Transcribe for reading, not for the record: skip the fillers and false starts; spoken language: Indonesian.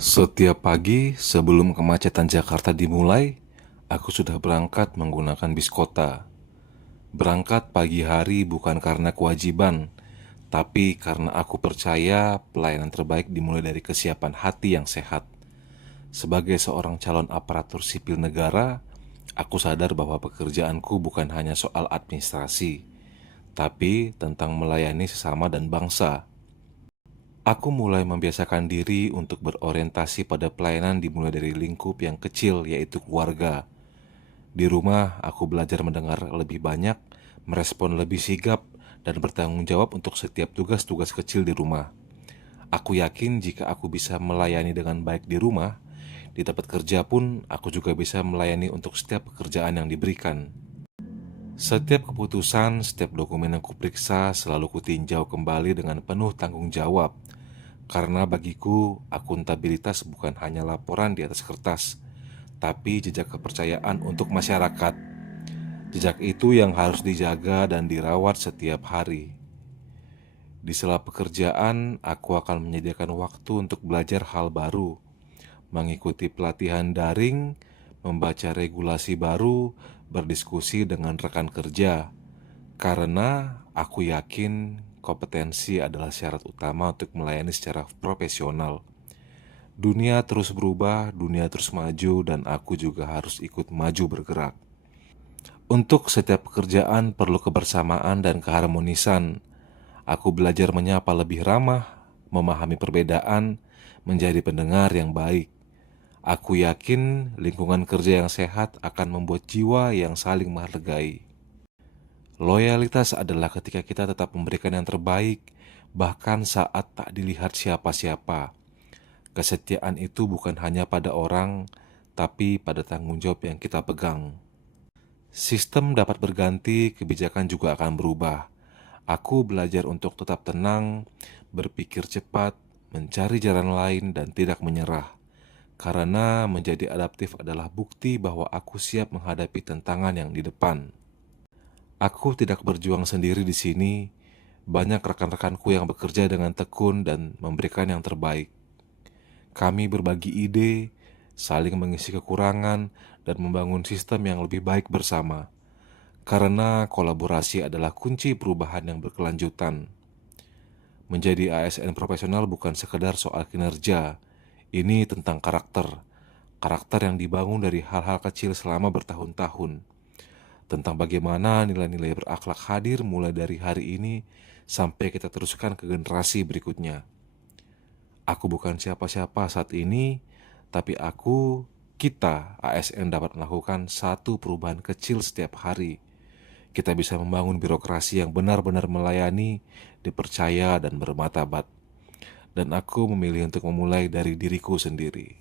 Setiap pagi sebelum kemacetan Jakarta dimulai, aku sudah berangkat menggunakan bis kota. Berangkat pagi hari bukan karena kewajiban, tapi karena aku percaya pelayanan terbaik dimulai dari kesiapan hati yang sehat. Sebagai seorang calon aparatur sipil negara, aku sadar bahwa pekerjaanku bukan hanya soal administrasi, tapi tentang melayani sesama dan bangsa. Aku mulai membiasakan diri untuk berorientasi pada pelayanan dimulai dari lingkup yang kecil, yaitu keluarga. Di rumah, aku belajar mendengar lebih banyak, merespon lebih sigap, dan bertanggung jawab untuk setiap tugas-tugas kecil di rumah. Aku yakin jika aku bisa melayani dengan baik di rumah, di tempat kerja pun aku juga bisa melayani untuk setiap pekerjaan yang diberikan. Setiap keputusan, setiap dokumen yang kuperiksa selalu kutinjau kembali dengan penuh tanggung jawab. Karena bagiku, akuntabilitas bukan hanya laporan di atas kertas, tapi jejak kepercayaan untuk masyarakat. Jejak itu yang harus dijaga dan dirawat setiap hari. Di sela pekerjaan, aku akan menyediakan waktu untuk belajar hal baru, mengikuti pelatihan daring, membaca regulasi baru, berdiskusi dengan rekan kerja. Karena aku yakin kompetensi adalah syarat utama untuk melayani secara profesional. Dunia terus berubah, dunia terus maju, dan aku juga harus ikut maju bergerak. Untuk setiap pekerjaan perlu kebersamaan dan keharmonisan. Aku belajar menyapa lebih ramah, memahami perbedaan, menjadi pendengar yang baik. Aku yakin lingkungan kerja yang sehat akan membuat jiwa yang saling menghargai. Loyalitas adalah ketika kita tetap memberikan yang terbaik, bahkan saat tak dilihat siapa-siapa. Kesetiaan itu bukan hanya pada orang, tapi pada tanggung jawab yang kita pegang. Sistem dapat berganti, kebijakan juga akan berubah. Aku belajar untuk tetap tenang, berpikir cepat, mencari jalan lain, dan tidak menyerah. Karena menjadi adaptif adalah bukti bahwa aku siap menghadapi tantangan yang di depan. Aku tidak berjuang sendiri di sini. Banyak rekan-rekanku yang bekerja dengan tekun dan memberikan yang terbaik. Kami berbagi ide, saling mengisi kekurangan, dan membangun sistem yang lebih baik bersama. Karena kolaborasi adalah kunci perubahan yang berkelanjutan. Menjadi ASN profesional bukan sekedar soal kinerja. Ini tentang karakter. Karakter yang dibangun dari hal-hal kecil selama bertahun-tahun. Tentang bagaimana nilai-nilai berakhlak hadir mulai dari hari ini sampai kita teruskan ke generasi berikutnya. Aku bukan siapa-siapa saat ini, tapi kita, ASN dapat melakukan satu perubahan kecil setiap hari. Kita bisa membangun birokrasi yang benar-benar melayani, dipercaya, dan bermartabat. Dan aku memilih untuk memulai dari diriku sendiri.